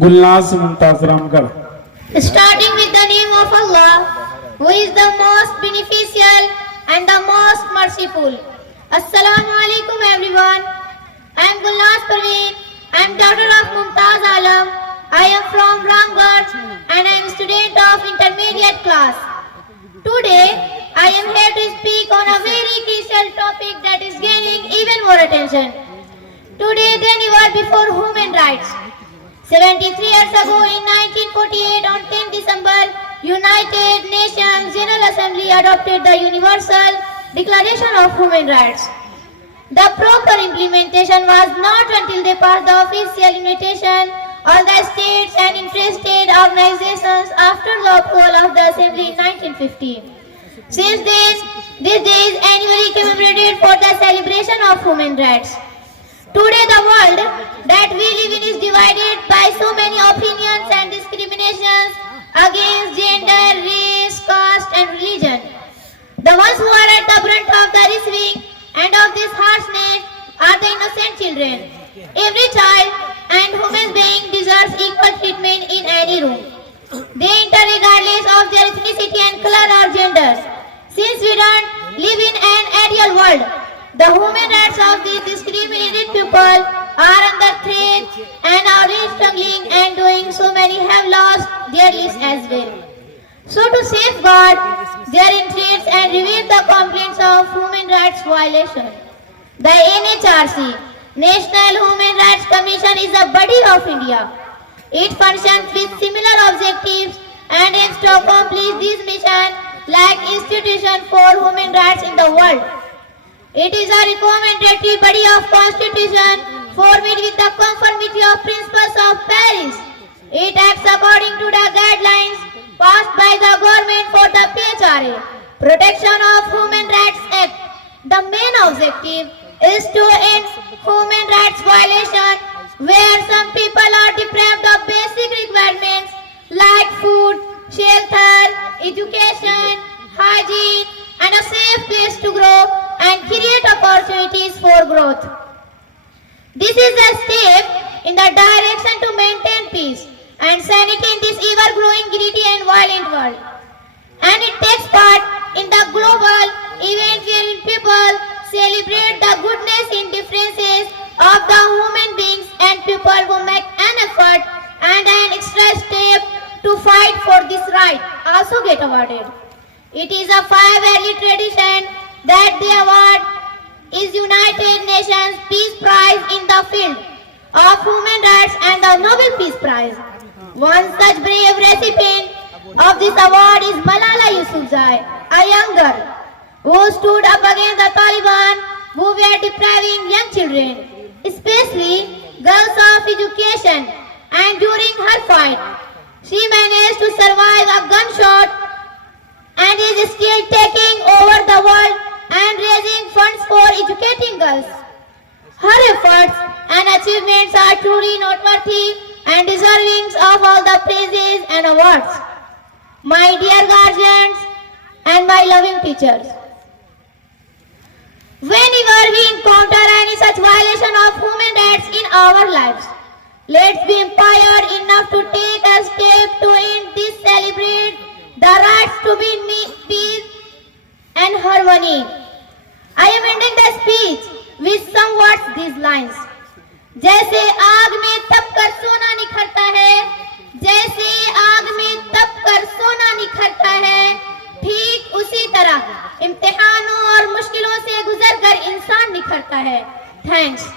Gulnaz Mumtaz Ramgarh. Starting with the name of Allah, who is the most beneficial and the most merciful. Assalamu alaikum everyone. I am Gulnaz Parveen. I am daughter of Mumtaz Alam. I am from Ramgarh and I am student of intermediate class. Today, I am here to speak on a very crucial topic that is gaining even more attention. Today than ever before, human rights. 73 years ago in 1948 on 10 December, United Nations General Assembly adopted the Universal Declaration of Human Rights. The proper implementation was not until they passed the official invitation of the states and interested organizations after the approval of the Assembly in 1950. Since then, this day is annually commemorated for the celebration of human rights. Today the world that we live in is divided by so many opinions and discriminations against gender, race, caste and religion. The ones who are at the brunt of the receiving end of this harshness are the innocent children. Every child and human being deserves equal treatment in any room. They enter regardless of their ethnicity and color or gender. Since we don't live in an ideal world, the human rights of these discriminated people are under threat and are struggling and doing so many have lost their lives as well. So to safeguard their interests and review the complaints of human rights violation, the NHRC, National Human Rights Commission, is a body of India. It functions with similar objectives and aims to accomplish this mission like institution for human rights in the world. It is a recommendatory body of constitution formed with the conformity of principles of Paris. It acts according to the guidelines passed by the government for the PHRA, Protection of Human Rights Act. The main objective is to end human rights violation where some people are deprived of basic requirements like food, shelter, education, hygiene, and a safe place to grow and create opportunities for growth. This is a step in the direction to maintain peace and sanity in this ever-growing greedy and violent world. And it takes part in the global event wherein people celebrate the goodness in differences of the human beings and people who make an effort and an extra step to fight for this right also get awarded. It is a 5-yearly tradition that the award is United Nations Peace Prize in the field of human rights and the Nobel Peace Prize. One such brave recipient of this award is Malala Yousafzai, a young girl who stood up against the Taliban who were depriving young children, especially girls of education, and during her fight, she managed to survive a gunshot and is still taking over the world and raising funds for educating girls. Her efforts and achievements are truly noteworthy and deserving of all the praises and awards. My dear guardians and my loving teachers, whenever we encounter any such violation of human rights in our lives, let's be empowered enough to take a step to end this, celebrate the rights to be peace and harmony. I am ending the speech with some words these lines. जैसे आग में तपकर सोना निखरता है, जैसे आग में तपकर सोना निखरता है, ठीक उसी तरह इम्तिहानों और मुश्किलों से गुजरकर इंसान निखरता है. थैंक्स.